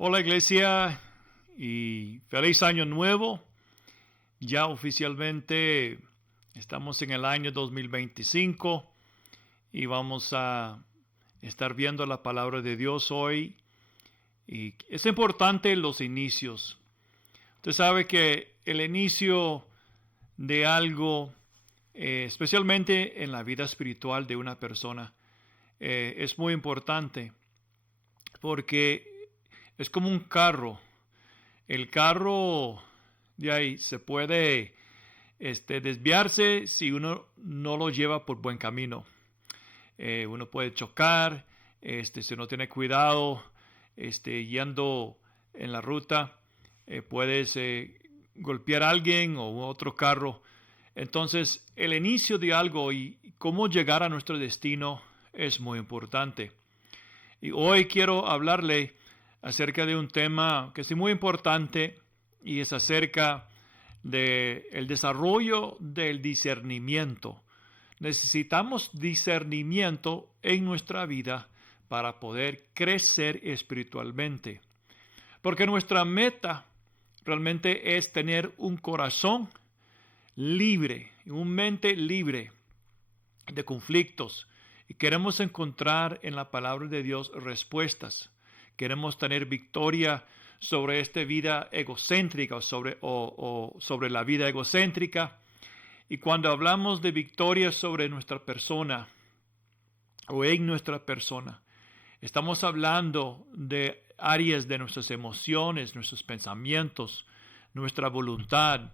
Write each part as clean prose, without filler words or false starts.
Hola iglesia y feliz año nuevo. Ya oficialmente estamos en el año 2025 y vamos a estar viendo la palabra de Dios hoy. Y es importante los inicios. Usted sabe que el inicio de algo, especialmente en la vida espiritual de una persona, es muy importante porque es como un carro. El carro de ahí se puede desviarse si uno no lo lleva por buen camino. Uno puede chocar, si no tiene cuidado, yendo en la ruta, puedes golpear a alguien o otro carro. Entonces, el inicio de algo y cómo llegar a nuestro destino es muy importante. Y hoy quiero hablarle acerca de un tema que es muy importante y es acerca del desarrollo del discernimiento. Necesitamos discernimiento en nuestra vida para poder crecer espiritualmente. Porque nuestra meta realmente es tener un corazón libre, un mente libre de conflictos. Y queremos encontrar en la palabra de Dios respuestas. Queremos tener victoria sobre esta vida egocéntrica o sobre la vida egocéntrica. Y cuando hablamos de victoria sobre nuestra persona o en nuestra persona, estamos hablando de áreas de nuestras emociones, nuestros pensamientos, nuestra voluntad,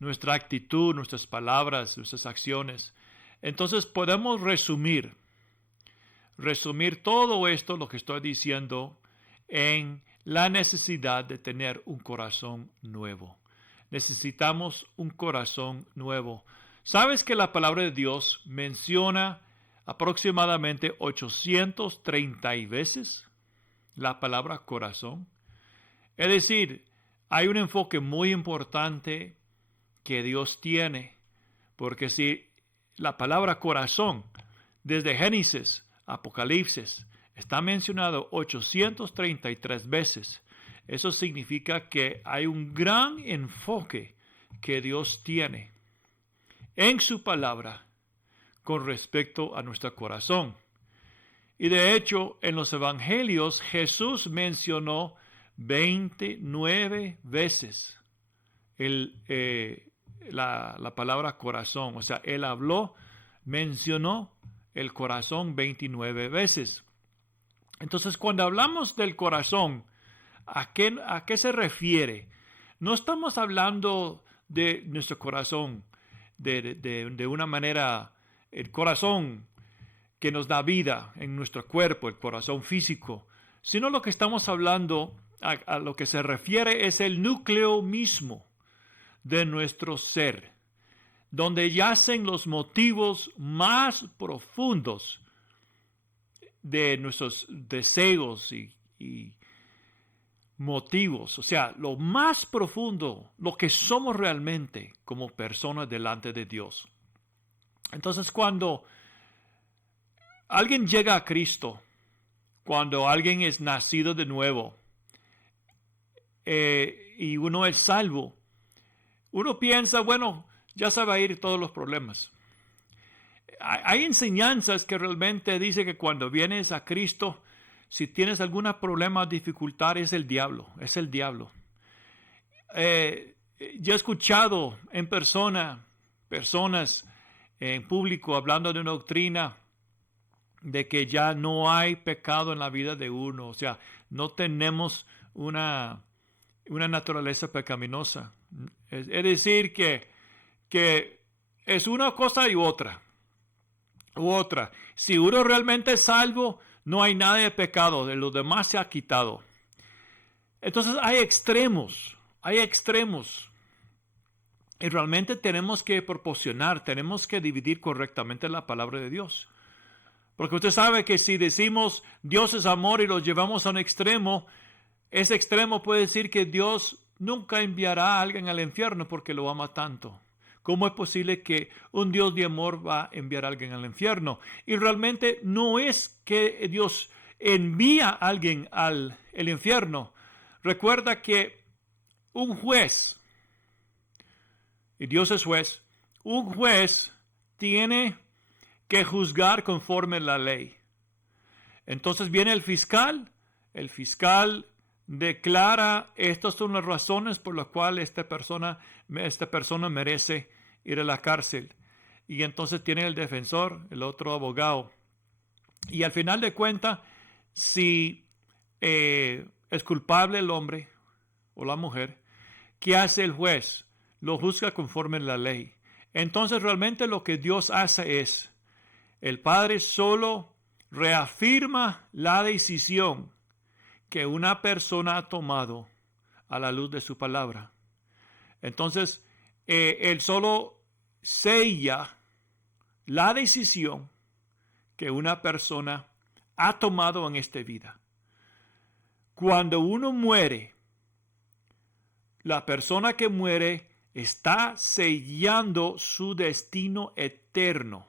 nuestra actitud, nuestras palabras, nuestras acciones. Entonces podemos resumir todo esto, lo que estoy diciendo, en la necesidad de tener un corazón nuevo. Necesitamos un corazón nuevo. ¿Sabes que la palabra de Dios menciona aproximadamente 830 veces la palabra corazón? Es decir, hay un enfoque muy importante que Dios tiene, porque si la palabra corazón, desde Génesis, Apocalipsis, está mencionado 833 veces, eso significa que hay un gran enfoque que Dios tiene en su palabra con respecto a nuestro corazón. Y de hecho, en los evangelios, Jesús mencionó 29 veces la palabra corazón. O sea, él mencionó el corazón 29 veces. Entonces, cuando hablamos del corazón, ¿a qué se refiere? No estamos hablando de nuestro corazón de una manera, el corazón que nos da vida en nuestro cuerpo, el corazón físico, sino lo que estamos hablando, a lo que se refiere es el núcleo mismo de nuestro ser, donde yacen los motivos más profundos de nuestros deseos y motivos, o sea, lo más profundo, lo que somos realmente como personas delante de Dios. Entonces, cuando alguien llega a Cristo, cuando alguien es nacido de nuevo y uno es salvo, uno piensa, bueno, ya se va a ir todos los problemas. Hay enseñanzas que realmente dice que cuando vienes a Cristo, si tienes algún problema o dificultad, es el diablo. Yo he escuchado en personas en público hablando de una doctrina de que ya no hay pecado en la vida de uno. O sea, no tenemos una naturaleza pecaminosa. Es decir, que es una cosa y otra. Si uno realmente es salvo, no hay nada de pecado, de lo demás se ha quitado. Entonces hay extremos. Y realmente tenemos que tenemos que dividir correctamente la palabra de Dios. Porque usted sabe que si decimos Dios es amor y lo llevamos a un extremo, ese extremo puede decir que Dios nunca enviará a alguien al infierno porque lo ama tanto. ¿Cómo es posible que un Dios de amor va a enviar a alguien al infierno? Y realmente no es que Dios envía a alguien al infierno, recuerda que un juez, y Dios es juez, un juez tiene que juzgar conforme a la ley. Entonces viene el fiscal declara, estas son las razones por las cuales esta persona merece ir a la cárcel. Y entonces tiene el defensor, el otro abogado. Y al final de cuentas, si es culpable el hombre o la mujer, ¿qué hace el juez? Lo juzga conforme a la ley. Entonces realmente lo que Dios hace es, el Padre solo reafirma la decisión que una persona ha tomado a la luz de su palabra. Entonces, Él solo sella la decisión que una persona ha tomado en esta vida. Cuando uno muere, la persona que muere está sellando su destino eterno.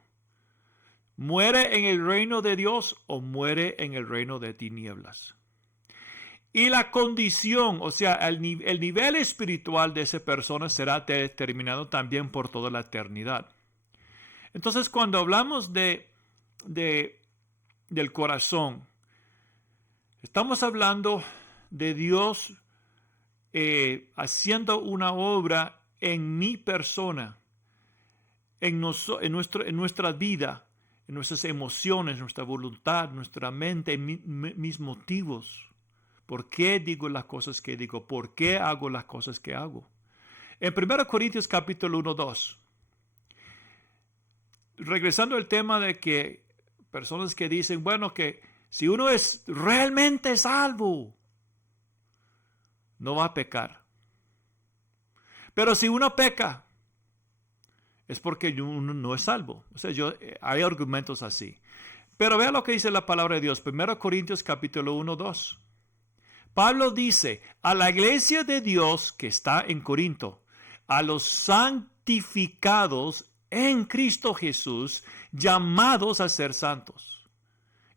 Muere en el reino de Dios o muere en el reino de tinieblas. Y la condición, o sea, el nivel espiritual de esa persona será determinado también por toda la eternidad. Entonces, cuando hablamos del corazón, estamos hablando de Dios haciendo una obra en mi persona, en nuestra vida, en nuestras emociones, nuestra voluntad, nuestra mente, mis motivos. ¿Por qué digo las cosas que digo? ¿Por qué hago las cosas que hago? En 1 Corintios capítulo 1, 2. Regresando al tema de que personas que dicen, bueno, que si uno es realmente salvo, no va a pecar. Pero si uno peca, es porque uno no es salvo. O sea, hay argumentos así. Pero vea lo que dice la palabra de Dios. 1 Corintios capítulo 1, 2. Pablo dice a la iglesia de Dios que está en Corinto, a los santificados en Cristo Jesús, llamados a ser santos.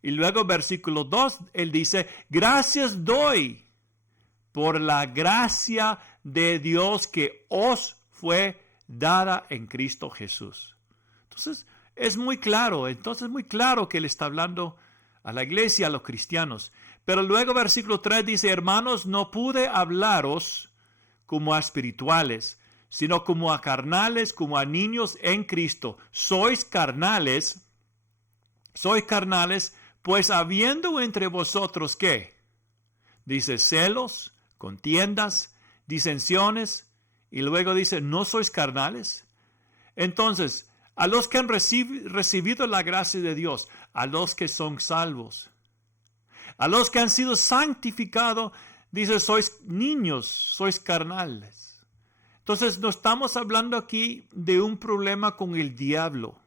Y luego versículo 2, él dice, gracias doy por la gracia de Dios que os fue dada en Cristo Jesús. Entonces, es muy claro que él está hablando a la iglesia, a los cristianos. Pero luego versículo 3 dice, hermanos, no pude hablaros como a espirituales, sino como a carnales, como a niños en Cristo. Sois carnales, pues habiendo entre vosotros, ¿qué? Dice celos, contiendas, disensiones, y luego dice, ¿no sois carnales? Entonces, a los que han recibido la gracia de Dios, a los que son salvos, a los que han sido santificados, dice, sois niños, sois carnales. Entonces, no estamos hablando aquí de un problema con el diablo,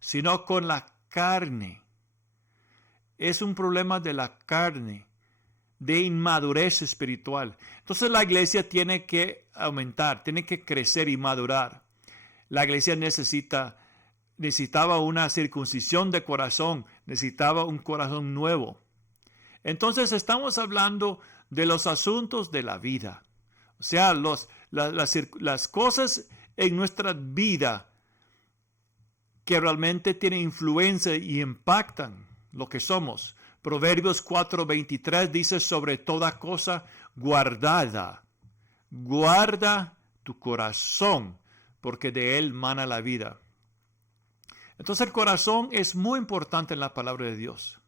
sino con la carne. Es un problema de la carne, de inmadurez espiritual. Entonces, la iglesia tiene que aumentar, tiene que crecer y madurar. La iglesia necesitaba una circuncisión de corazón, necesitaba un corazón nuevo. Entonces estamos hablando de los asuntos de la vida. O sea, las cosas en nuestra vida que realmente tienen influencia y impactan lo que somos. Proverbios 4:23 dice, sobre toda cosa guarda tu corazón, porque de él mana la vida. Entonces el corazón es muy importante en la palabra de Dios.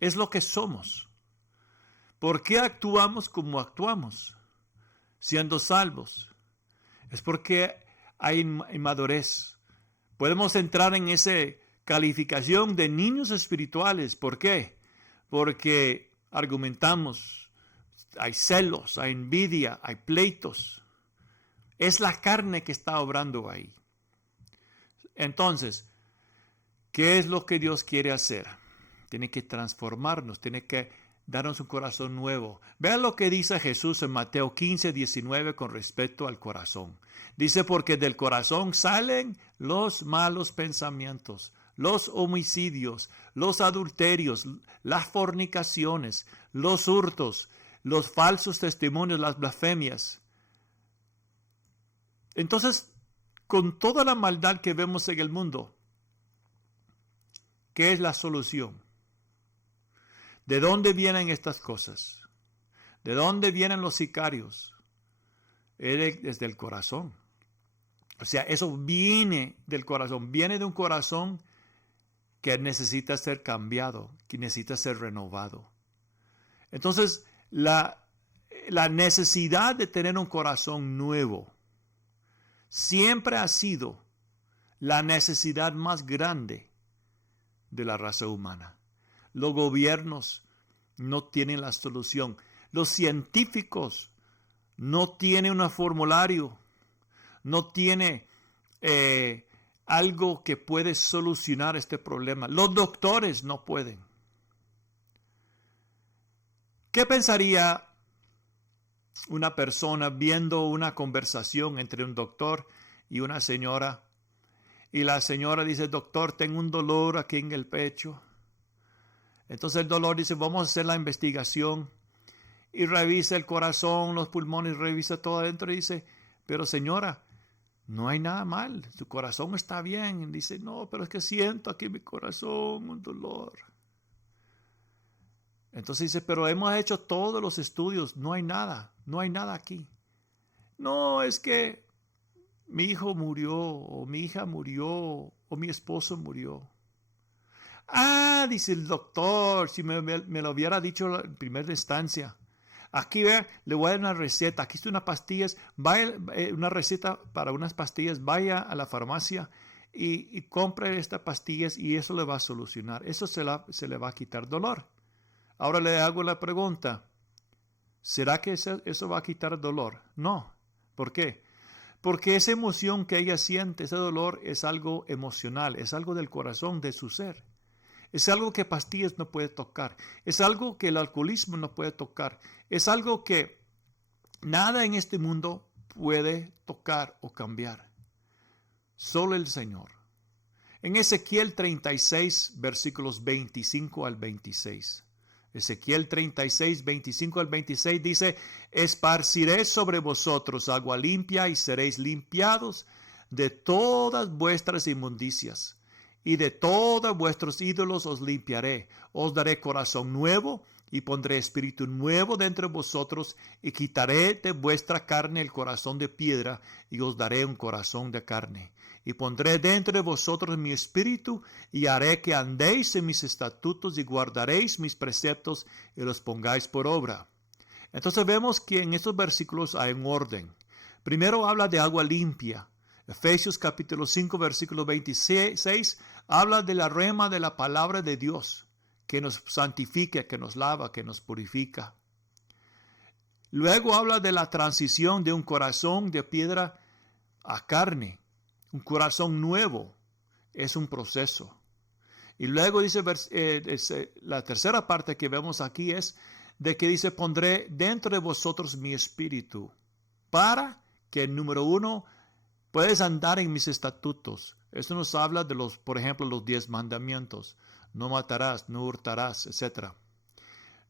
Es lo que somos. ¿Por qué actuamos como actuamos? Siendo salvos. Es porque hay inmadurez. Podemos entrar en esa calificación de niños espirituales. ¿Por qué? Porque argumentamos, hay celos, hay envidia, hay pleitos. Es la carne que está obrando ahí. Entonces, ¿qué es lo que Dios quiere hacer? Tiene que transformarnos, tiene que darnos un corazón nuevo. Vean lo que dice Jesús en Mateo 15:19 con respecto al corazón. Dice, porque del corazón salen los malos pensamientos, los homicidios, los adulterios, las fornicaciones, los hurtos, los falsos testimonios, las blasfemias. Entonces, con toda la maldad que vemos en el mundo, ¿qué es la solución? ¿De dónde vienen estas cosas? ¿De dónde vienen los sicarios? Desde el corazón. O sea, eso viene del corazón, viene de un corazón que necesita ser cambiado, que necesita ser renovado. Entonces, la necesidad de tener un corazón nuevo siempre ha sido la necesidad más grande de la raza humana. Los gobiernos no tienen la solución. Los científicos no tienen un formulario, no tienen algo que puede solucionar este problema. Los doctores no pueden. ¿Qué pensaría una persona viendo una conversación entre un doctor y una señora? Y la señora dice, doctor, tengo un dolor aquí en el pecho. Entonces el dolor dice, vamos a hacer la investigación. Y revisa el corazón, los pulmones, revisa todo adentro y dice, pero señora, no hay nada mal, su corazón está bien. Y dice, no, pero es que siento aquí en mi corazón un dolor. Entonces dice, pero hemos hecho todos los estudios, no hay nada aquí. No, es que mi hijo murió, o mi hija murió, o mi esposo murió. Ah, dice el doctor, si me lo hubiera dicho en primera instancia. Aquí ve, le voy a dar una receta. Aquí están unas pastillas. Vaya, una receta para unas pastillas. Vaya a la farmacia y compre estas pastillas y eso le va a solucionar. Eso se le va a quitar dolor. Ahora le hago la pregunta. ¿Será que eso va a quitar dolor? No. ¿Por qué? Porque esa emoción que ella siente, ese dolor, es algo emocional. Es algo del corazón, de su ser. Es algo que pastillas no puede tocar. Es algo que el alcoholismo no puede tocar. Es algo que nada en este mundo puede tocar o cambiar. Solo el Señor. En Ezequiel 36, versículos 25 al 26. Ezequiel 36, 25 al 26 dice, esparciré sobre vosotros agua limpia y seréis limpiados de todas vuestras inmundicias. Y de todos vuestros ídolos os limpiaré. Os daré corazón nuevo y pondré espíritu nuevo dentro de vosotros y quitaré de vuestra carne el corazón de piedra y os daré un corazón de carne. Y pondré dentro de vosotros mi espíritu y haré que andéis en mis estatutos y guardaréis mis preceptos y los pongáis por obra. Entonces vemos que en estos versículos hay un orden. Primero habla de agua limpia. Efesios capítulo 5 versículo 26 habla de la rema de la palabra de Dios que nos santifica, que nos lava, que nos purifica. Luego habla de la transición de un corazón de piedra a carne. Un corazón nuevo es un proceso. Y luego dice la tercera parte que vemos aquí es de que dice pondré dentro de vosotros mi espíritu para que número 1 puedes andar en mis estatutos. Esto nos habla de por ejemplo, los 10 mandamientos. No matarás, no hurtarás, etc.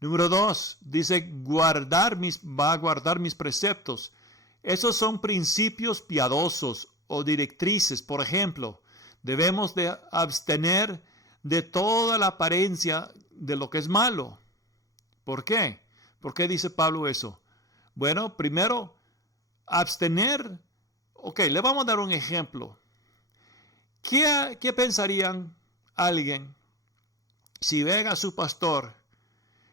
Número 2, dice va a guardar mis preceptos. Esos son principios piadosos o directrices. Por ejemplo, debemos de abstener de toda la apariencia de lo que es malo. ¿Por qué? ¿Por qué dice Pablo eso? Bueno, primero, abstener. Ok, le vamos a dar un ejemplo. ¿Qué pensarían alguien si ve a su pastor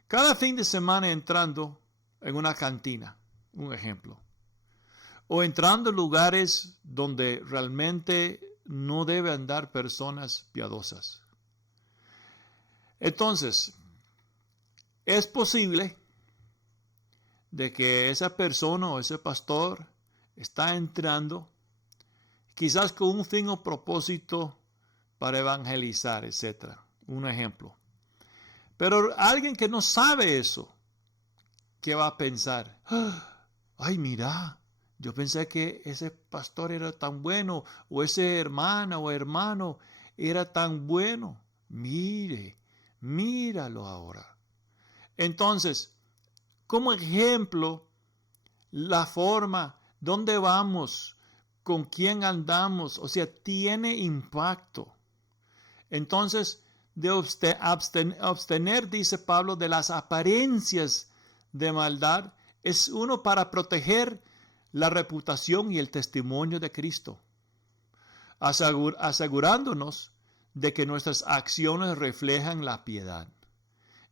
cada fin de semana entrando en una cantina? Un ejemplo. O entrando en lugares donde realmente no debe andar personas piadosas. Entonces, es posible de que esa persona o ese pastor está entrando quizás con un fin o propósito para evangelizar, etc. Un ejemplo. Pero alguien que no sabe eso, ¿qué va a pensar? Ay, mira, yo pensé que ese pastor era tan bueno, o ese hermana o hermano era tan bueno. Míralo ahora. Entonces, como ejemplo la forma, dónde vamos, con quién andamos, o sea, tiene impacto. Entonces, de abstener, dice Pablo, de las apariencias de maldad, es uno para proteger la reputación y el testimonio de Cristo, asegurándonos de que nuestras acciones reflejan la piedad.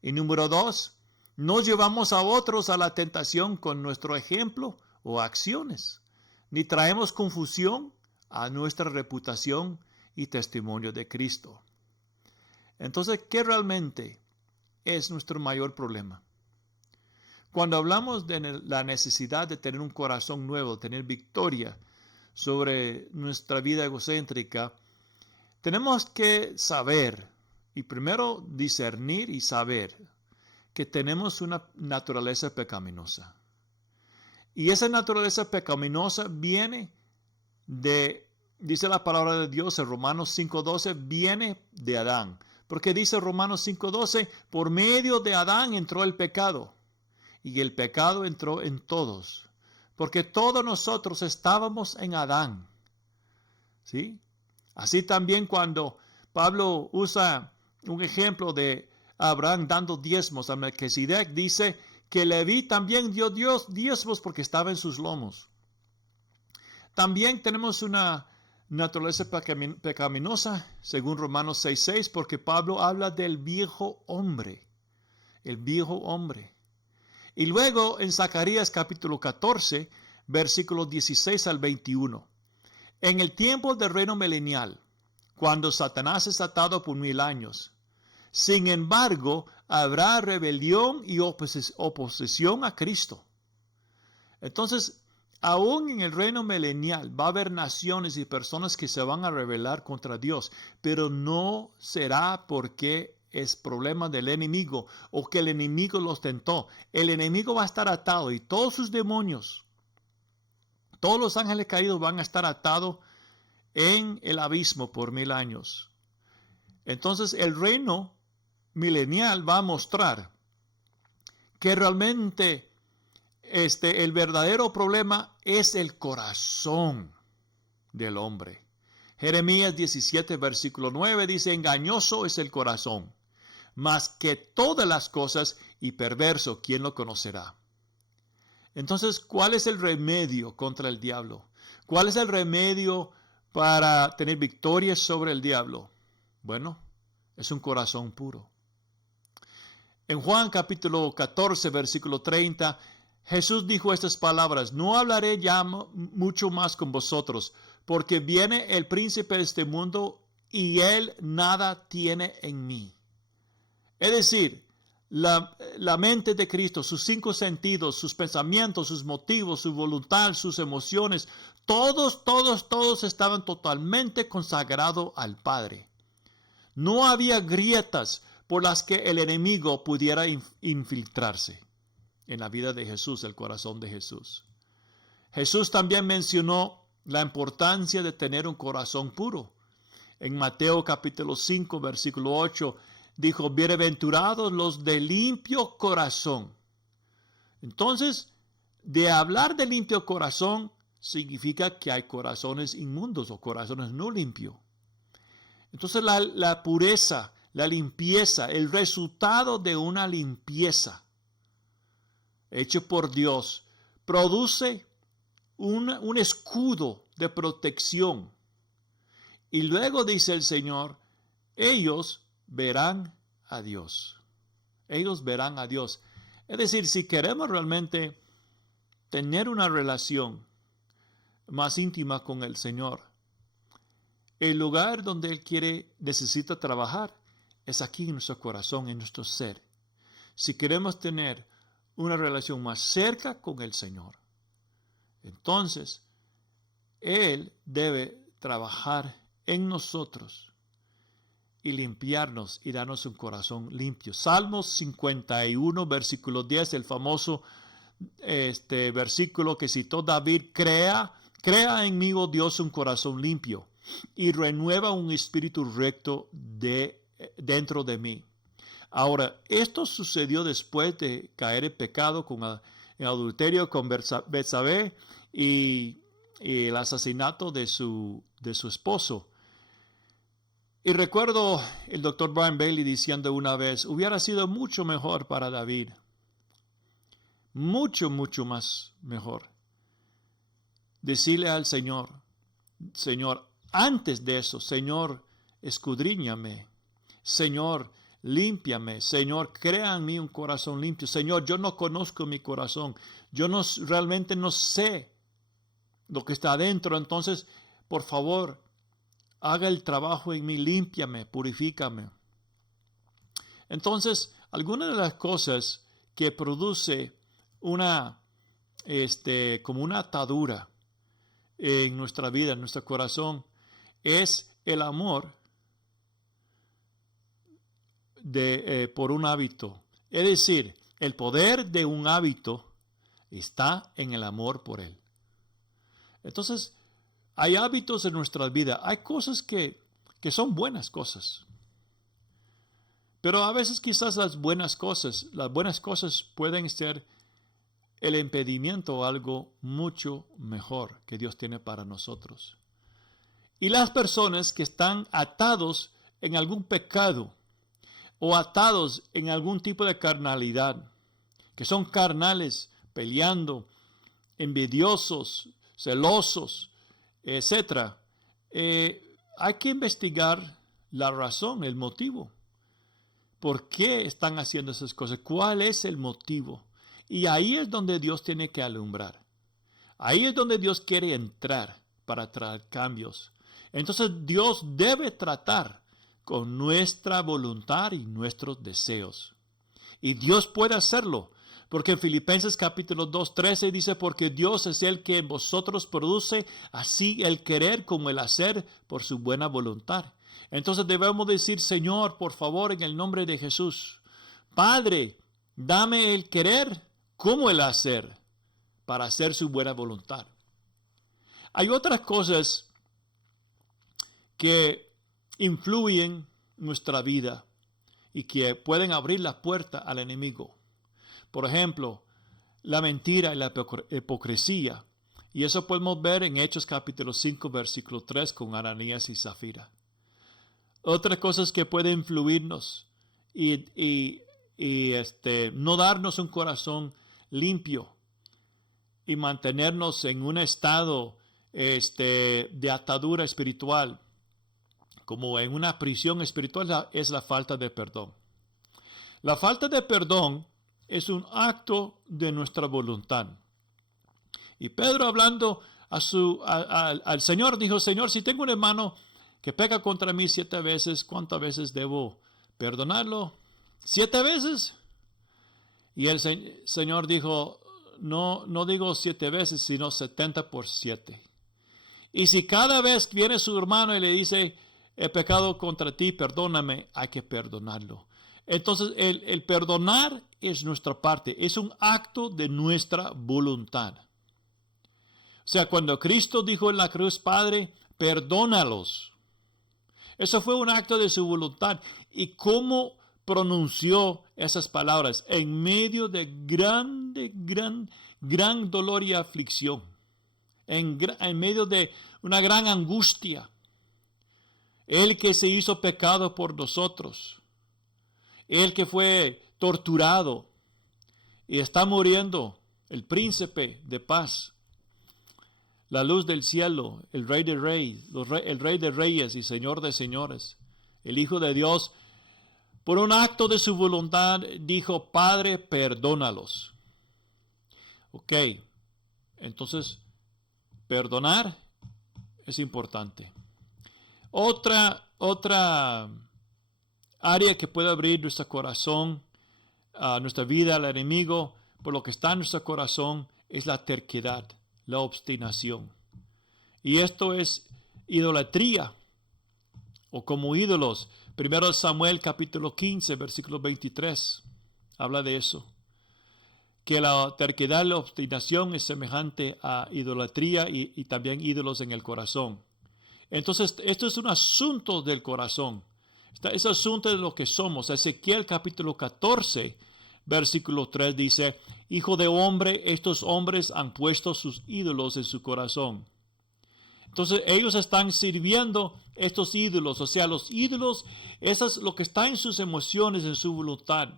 Y número 2, no llevamos a otros a la tentación con nuestro ejemplo o acciones, ni traemos confusión a nuestra reputación y testimonio de Cristo. Entonces, ¿qué realmente es nuestro mayor problema? Cuando hablamos de la necesidad de tener un corazón nuevo, tener victoria sobre nuestra vida egocéntrica, tenemos que saber, y primero discernir y saber, que tenemos una naturaleza pecaminosa. Y esa naturaleza pecaminosa viene dice la palabra de Dios en Romanos 5:12, viene de Adán. Porque dice Romanos 5:12, por medio de Adán entró el pecado. Y el pecado entró en todos. Porque todos nosotros estábamos en Adán. ¿Sí? Así también cuando Pablo usa un ejemplo de Abraham dando diezmos a Melquisedec, dice que Leví también dio diezmos porque estaba en sus lomos. También tenemos una naturaleza pecaminosa, según Romanos 6:6, porque Pablo habla del viejo hombre, el viejo hombre. Y luego en Zacarías capítulo 14, versículos 16 al 21. En el tiempo del reino milenial, cuando Satanás es atado por 1000 años, sin embargo, habrá rebelión y oposición a Cristo. Entonces, aún en el reino milenial va a haber naciones y personas que se van a rebelar contra Dios, pero no será porque es problema del enemigo o que el enemigo los tentó. El enemigo va a estar atado y todos sus demonios, todos los ángeles caídos van a estar atados en el abismo por 1000 años. Entonces el reino milenial va a mostrar que realmente el verdadero problema es el corazón del hombre. Jeremías 17, versículo 9 dice, engañoso es el corazón, más que todas las cosas, y perverso, ¿quién lo conocerá? Entonces, ¿cuál es el remedio contra el diablo? ¿Cuál es el remedio para tener victoria sobre el diablo? Bueno, es un corazón puro. En Juan capítulo 14, versículo 30, Jesús dijo estas palabras, no hablaré ya mucho más con vosotros, porque viene el príncipe de este mundo y él nada tiene en mí. Es decir, la mente de Cristo, sus 5 sentidos, sus pensamientos, sus motivos, su voluntad, sus emociones, todos estaban totalmente consagrados al Padre. No había grietas por las que el enemigo pudiera infiltrarse en la vida de Jesús, el corazón de Jesús. Jesús también mencionó la importancia de tener un corazón puro. En Mateo capítulo 5, versículo 8, dijo, bienaventurados los de limpio corazón. Entonces, de hablar de limpio corazón significa que hay corazones inmundos o corazones no limpios. Entonces, la pureza, la limpieza, el resultado de una limpieza hecho por Dios, produce un escudo de protección. Y luego dice el Señor, ellos verán a Dios. Ellos verán a Dios. Es decir, si queremos realmente tener una relación más íntima con el Señor, el lugar donde Él necesita trabajar es aquí en nuestro corazón, en nuestro ser. Si queremos tener una relación más cerca con el Señor, entonces Él debe trabajar en nosotros y limpiarnos y darnos un corazón limpio. Salmos 51, versículo 10, el famoso versículo que citó David, crea en mí, oh Dios, un corazón limpio y renueva un espíritu recto dentro de mí. Ahora, esto sucedió después de caer en pecado en adulterio con Betsabé y el asesinato de su esposo. Y recuerdo el doctor Brian Bailey diciendo una vez, hubiera sido mucho mejor para David, mucho más mejor, decirle al Señor, Señor, antes de eso, Señor, escudriñame, Señor, límpiame, Señor, crea en mí un corazón limpio. Señor, yo no conozco mi corazón, yo realmente no sé lo que está adentro, entonces, por favor, haga el trabajo en mí, límpiame, purifícame. Entonces, algunas de las cosas que produce como una atadura en nuestra vida, en nuestro corazón, es el amor por un hábito. Es decir, el poder de un hábito está en el amor por él. Entonces, hay hábitos en nuestra vida, hay cosas que son buenas cosas. Pero a veces quizás las buenas cosas pueden ser el impedimento o algo mucho mejor que Dios tiene para nosotros. Y las personas que están atados en algún pecado o atados en algún tipo de carnalidad, que son carnales, peleando, envidiosos, celosos, etc., hay que investigar la razón, el motivo. ¿Por qué están haciendo esas cosas? ¿Cuál es el motivo? Y ahí es donde Dios tiene que alumbrar. Ahí es donde Dios quiere entrar para traer cambios. Entonces Dios debe tratar con nuestra voluntad y nuestros deseos. Y Dios puede hacerlo. Porque en Filipenses capítulo 2:13 dice, porque Dios es el que en vosotros produce así el querer como el hacer por su buena voluntad. Entonces debemos decir, Señor, por favor, en el nombre de Jesús, Padre, dame el querer como el hacer para hacer su buena voluntad. Hay otras cosas que influyen en nuestra vida y que pueden abrir la puerta al enemigo. Por ejemplo, la mentira y la hipocresía. Y eso podemos ver en Hechos capítulo 5, versículo 3 con Ananías y Zafira. Otras cosas que pueden influirnos y no darnos un corazón limpio y mantenernos en un estado de atadura espiritual, como en una prisión espiritual, es la falta de perdón. La falta de perdón es un acto de nuestra voluntad. Y Pedro, hablando al Señor, dijo, Señor, si tengo un hermano que peca contra mí 7 veces, ¿cuántas veces debo perdonarlo? ¿7 veces? Y el Señor dijo, no digo 7 veces, sino 70 por 7. Y si cada vez viene su hermano y le dice, he pecado contra ti, perdóname, hay que perdonarlo. Entonces, el perdonar es nuestra parte, es un acto de nuestra voluntad. O sea, cuando Cristo dijo en la cruz, Padre, perdónalos. Eso fue un acto de su voluntad. ¿Y cómo pronunció esas palabras? En medio de gran dolor y aflicción. En medio de una gran angustia. Él que se hizo pecado por nosotros. El que fue torturado y está muriendo, el príncipe de paz, la luz del cielo, el rey de reyes, el rey de reyes y señor de señores, el Hijo de Dios, por un acto de su voluntad dijo, Padre, perdónalos. Ok, entonces, perdonar es importante. Otra área que puede abrir nuestro corazón, nuestra vida al enemigo, por lo que está en nuestro corazón, es la terquedad, la obstinación. Y esto es idolatría, o como ídolos. 1 Samuel capítulo 15, versículo 23, habla de eso. Que la terquedad, la obstinación es semejante a idolatría y también ídolos en el corazón. Entonces, esto es un asunto del corazón. Es asunto de lo que somos. Ezequiel capítulo 14, versículo 3 dice, Hijo de hombre, estos hombres han puesto sus ídolos en su corazón. Entonces ellos están sirviendo estos ídolos, o sea, los ídolos, eso es lo que está en sus emociones, en su voluntad.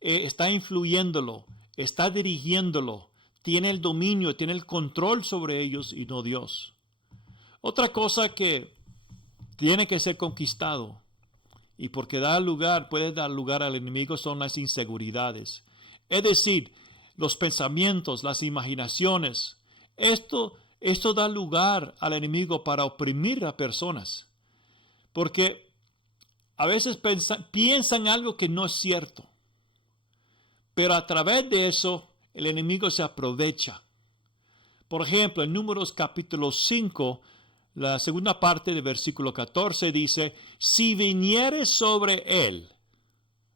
Está influyéndolo, está dirigiéndolo, tiene el dominio, tiene el control sobre ellos y no Dios. Otra cosa que tiene que ser conquistado y porque puede dar lugar al enemigo son las inseguridades. Es decir, los pensamientos, las imaginaciones. Esto da lugar al enemigo para oprimir a personas. Porque a veces piensan algo que no es cierto. Pero a través de eso, el enemigo se aprovecha. Por ejemplo, en Números capítulo 5, la segunda parte del versículo 14 dice, si viniere sobre él,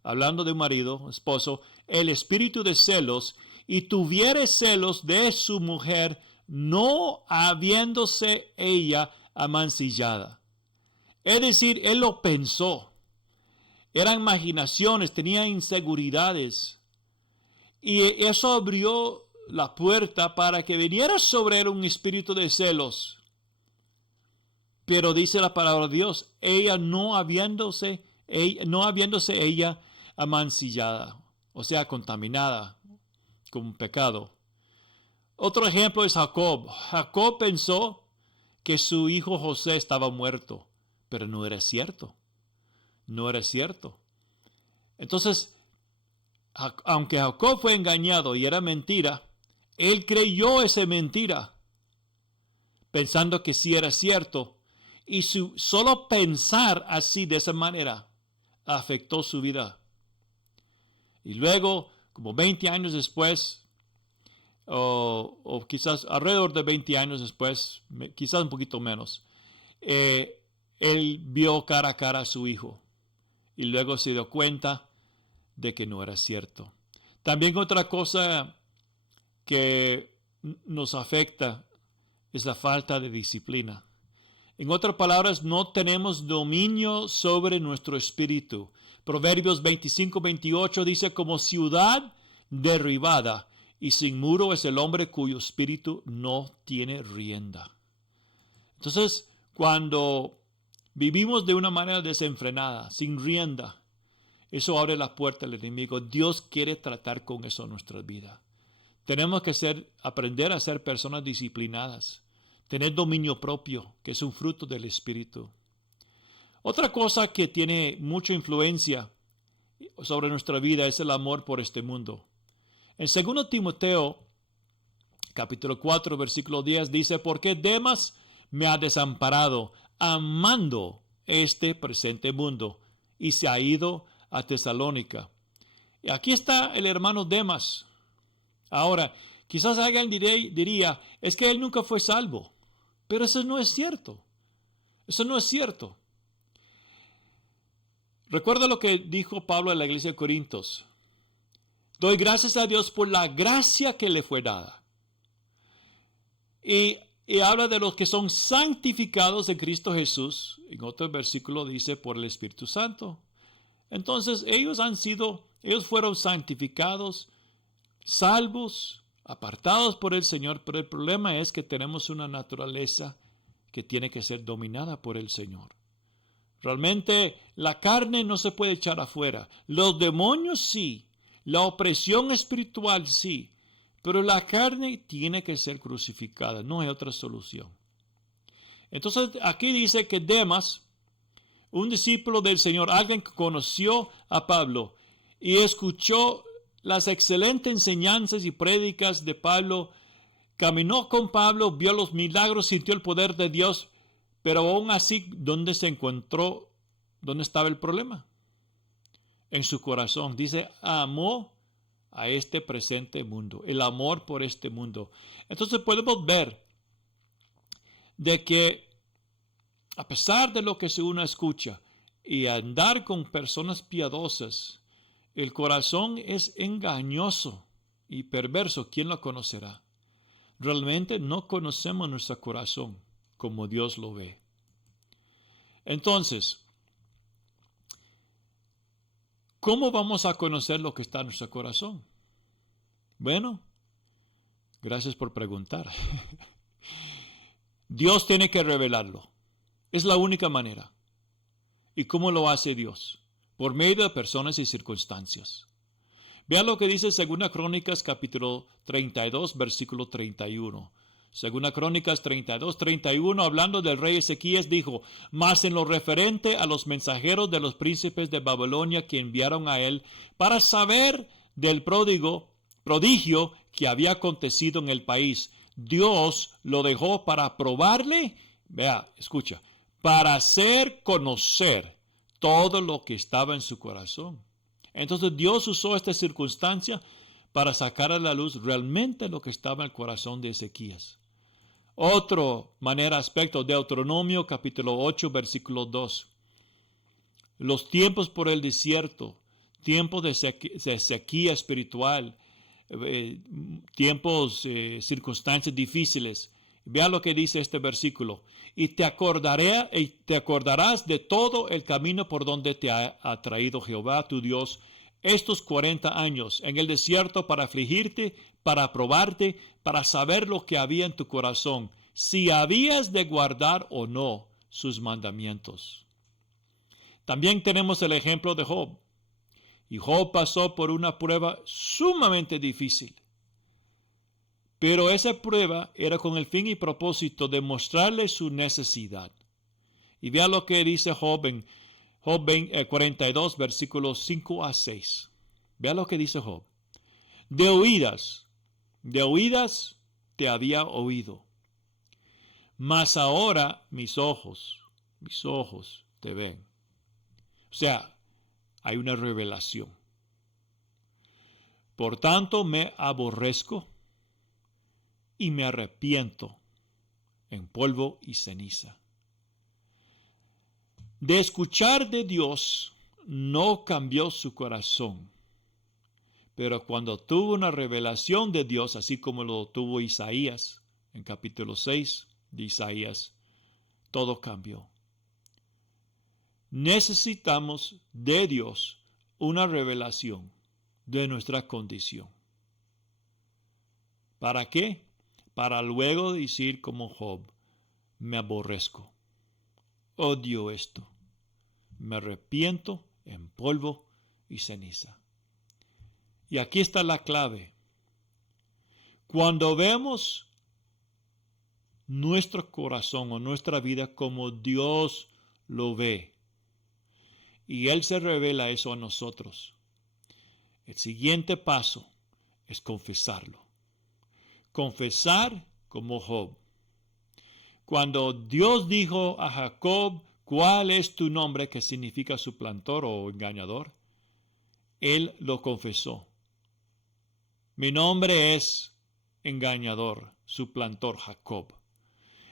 hablando de un marido, esposo, el espíritu de celos, y tuviere celos de su mujer, no habiéndose ella amancillada. Es decir, él lo pensó. Eran imaginaciones, tenía inseguridades. Y eso abrió la puerta para que viniera sobre él un espíritu de celos. Pero dice la palabra de Dios, ella no habiéndose ella amancillada, o sea, contaminada con pecado. Otro ejemplo es Jacob. Jacob pensó que su hijo José estaba muerto, pero no era cierto. No era cierto. Entonces, aunque Jacob fue engañado y era mentira, él creyó esa mentira, pensando que sí era cierto. Y solo pensar así, de esa manera, afectó su vida. Y luego, como 20 años después, o quizás alrededor de 20 años después, quizás un poquito menos, él vio cara a cara a su hijo. Y luego se dio cuenta de que no era cierto. También otra cosa que nos afecta es la falta de disciplina. En otras palabras, no tenemos dominio sobre nuestro espíritu. Proverbios 25-28 dice, como ciudad derribada y sin muro es el hombre cuyo espíritu no tiene rienda. Entonces, cuando vivimos de una manera desenfrenada, sin rienda, eso abre la puerta al enemigo. Dios quiere tratar con eso en nuestras vidas. Tenemos que aprender a ser personas disciplinadas. Tener dominio propio, que es un fruto del Espíritu. Otra cosa que tiene mucha influencia sobre nuestra vida es el amor por este mundo. En 2 Timoteo, capítulo 4, versículo 10, dice, porque Demas me ha desamparado, amando este presente mundo, y se ha ido a Tesalónica. Y aquí está el hermano Demas. Ahora, quizás alguien diría, es que él nunca fue salvo. Pero eso no es cierto. Eso no es cierto. Recuerda lo que dijo Pablo a la iglesia de Corintios. Doy gracias a Dios por la gracia que le fue dada. Y habla de los que son santificados en Cristo Jesús. En otro versículo dice por el Espíritu Santo. Entonces ellos fueron santificados, salvos, apartados por el Señor, pero el problema es que tenemos una naturaleza que tiene que ser dominada por el Señor. Realmente la carne no se puede echar afuera. Los demonios sí, la opresión espiritual sí, pero la carne tiene que ser crucificada, no hay otra solución. Entonces aquí dice que Demas, un discípulo del Señor, alguien que conoció a Pablo y escuchó las excelentes enseñanzas y prédicas de Pablo, caminó con Pablo, vio los milagros, sintió el poder de Dios, pero aún así, ¿dónde se encontró? ¿Dónde estaba el problema? En su corazón. Dice, amó a este presente mundo, el amor por este mundo. Entonces podemos ver de que a pesar de lo que uno escucha y andar con personas piadosas, el corazón es engañoso y perverso. ¿Quién lo conocerá? Realmente no conocemos nuestro corazón como Dios lo ve. Entonces, ¿Cómo vamos a conocer lo que está en nuestro corazón? Bueno, gracias por preguntar. Dios tiene que revelarlo. Es la única manera. ¿Y cómo lo hace Dios? Por medio de personas y circunstancias. Vean lo que dice 2 Crónicas capítulo 32, versículo 31. 2 Crónicas 32, 31, hablando del rey Ezequías, dijo: mas en lo referente a los mensajeros de los príncipes de Babilonia que enviaron a él para saber del prodigio que había acontecido en el país, Dios lo dejó para probarle, vea, escucha, para hacer conocer todo lo que estaba en su corazón. Entonces Dios usó esta circunstancia para sacar a la luz realmente lo que estaba en el corazón de Ezequías. Otro aspecto, Deuteronomio capítulo 8, versículo 2. Los tiempos por el desierto, tiempos de sequía espiritual, circunstancias difíciles. Vea lo que dice este versículo. Y te acordarás de todo el camino por donde te ha traído Jehová tu Dios estos 40 años en el desierto para afligirte, para probarte, para saber lo que había en tu corazón, si habías de guardar o no sus mandamientos. También tenemos el ejemplo de Job. Y Job pasó por una prueba sumamente difícil. Pero esa prueba era con el fin y propósito de mostrarle su necesidad. Y vea lo que dice Job en Job 42, versículos 5 a 6. Vea lo que dice Job. De oídas te había oído. Mas ahora mis ojos te ven. O sea, hay una revelación. Por tanto me aborrezco y me arrepiento en polvo y ceniza. De escuchar de Dios no cambió su corazón, pero cuando tuvo una revelación de Dios, así como lo tuvo Isaías en capítulo 6 de Isaías, todo cambió. Necesitamos de Dios una revelación de nuestra condición. ¿Para qué? Para luego decir como Job: me aborrezco, odio esto, me arrepiento en polvo y ceniza. Y aquí está la clave. Cuando vemos nuestro corazón o nuestra vida como Dios lo ve, y Él se revela eso a nosotros, el siguiente paso es confesarlo. Confesar como Job. Cuando Dios dijo a Jacob: ¿cuál es tu nombre? Que significa suplantor o engañador. Él lo confesó. Mi nombre es engañador, suplantor, Jacob.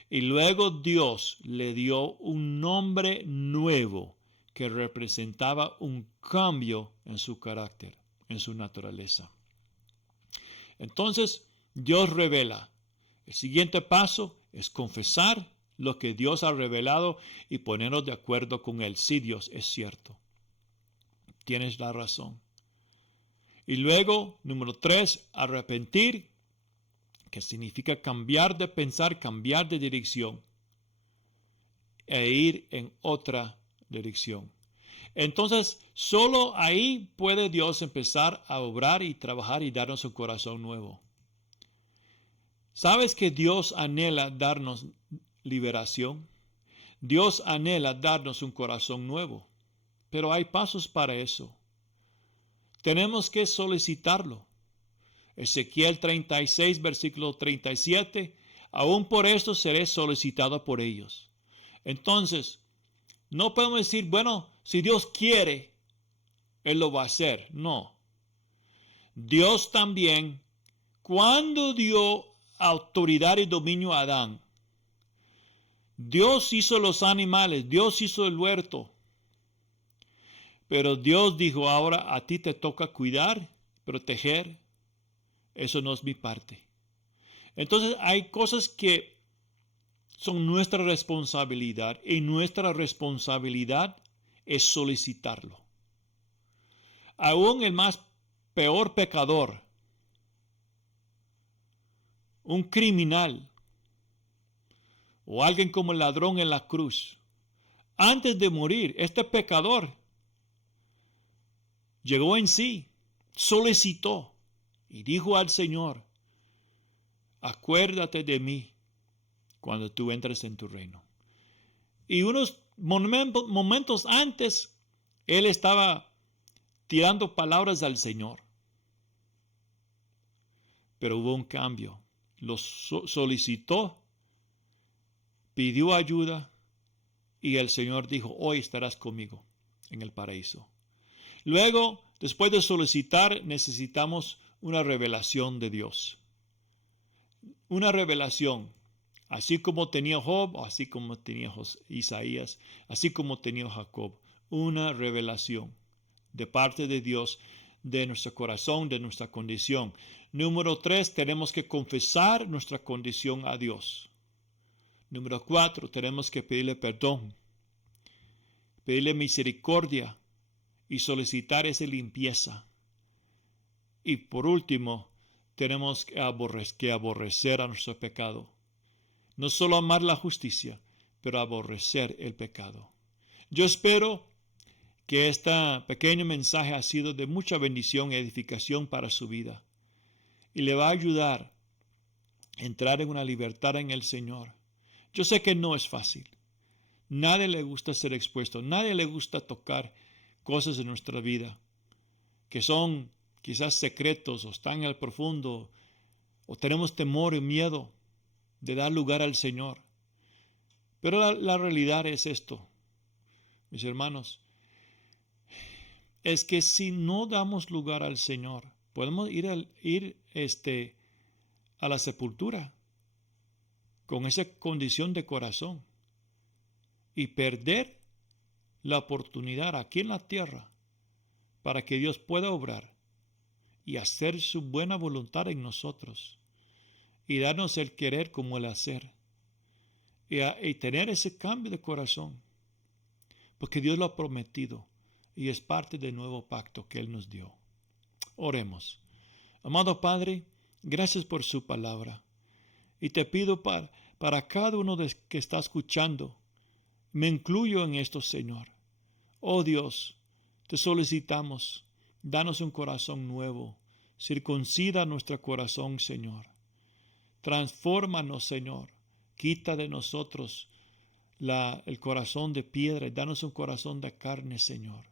Y luego Dios le dio un nombre nuevo que representaba un cambio en su carácter, en su naturaleza. Entonces, Dios revela. El siguiente paso es confesar lo que Dios ha revelado y ponernos de acuerdo con Él. Sí, Dios, es cierto. Tienes la razón. Y luego, número 3, arrepentir, que significa cambiar de pensar, cambiar de dirección e ir en otra dirección. Entonces, solo ahí puede Dios empezar a obrar y trabajar y darnos un corazón nuevo. ¿Sabes que Dios anhela darnos liberación? Dios anhela darnos un corazón nuevo, pero hay pasos para eso. Tenemos que solicitarlo. Ezequiel 36, versículo 37, aún por esto seré solicitado por ellos. Entonces, no podemos decir, bueno, si Dios quiere, Él lo va a hacer. No. Dios también, cuando dio autoridad y dominio a Adán, Dios hizo los animales, Dios hizo el huerto. Pero Dios dijo: ahora a ti te toca cuidar, proteger. Eso no es mi parte. Entonces hay cosas que son nuestra responsabilidad y nuestra responsabilidad es solicitarlo. Aún el más peor pecador, un criminal o alguien como el ladrón en la cruz, antes de morir, este pecador llegó en sí, solicitó y dijo al Señor: acuérdate de mí cuando tú entres en tu reino. Y unos momentos antes, él estaba tirando palabras al Señor. Pero hubo un cambio. Lo solicitó, pidió ayuda y el Señor dijo: hoy estarás conmigo en el paraíso. Luego, después de solicitar, necesitamos una revelación de Dios. Una revelación, así como tenía Job, así como tenía Isaías, así como tenía Jacob. Una revelación de parte de Dios, de nuestro corazón, de nuestra condición. Número 3, tenemos que confesar nuestra condición a Dios. Número 4, tenemos que pedirle perdón, pedirle misericordia y solicitar esa limpieza. Y por último, tenemos que aborrecer a nuestro pecado. No solo amar la justicia, pero aborrecer el pecado. Yo espero que este pequeño mensaje ha sido de mucha bendición y edificación para su vida. Y le va a ayudar a entrar en una libertad en el Señor. Yo sé que no es fácil. Nadie le gusta ser expuesto. Nadie le gusta tocar cosas en nuestra vida que son quizás secretos o están en el profundo o tenemos temor y miedo de dar lugar al Señor. Pero la realidad es esto, mis hermanos, es que si no damos lugar al Señor, podemos ir a la sepultura con esa condición de corazón y perder la oportunidad aquí en la tierra para que Dios pueda obrar y hacer su buena voluntad en nosotros y darnos el querer como el hacer y tener ese cambio de corazón, porque Dios lo ha prometido y es parte del nuevo pacto que Él nos dio. Oremos. Amado Padre, gracias por su palabra y te pido para cada uno que está escuchando, me incluyo en esto, Señor. Oh Dios, te solicitamos, danos un corazón nuevo, circuncida nuestro corazón, Señor. Transfórmanos, Señor, quita de nosotros el corazón de piedra y danos un corazón de carne, Señor.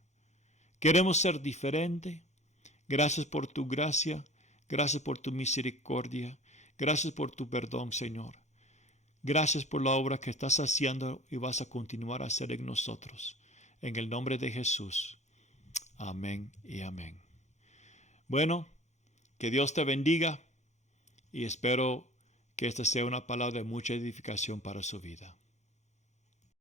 Queremos ser diferente. Gracias por tu gracia, gracias por tu misericordia, gracias por tu perdón, Señor. Gracias por la obra que estás haciendo y vas a continuar a hacer en nosotros. En el nombre de Jesús. Amén y amén. Bueno, que Dios te bendiga y espero que esta sea una palabra de mucha edificación para su vida.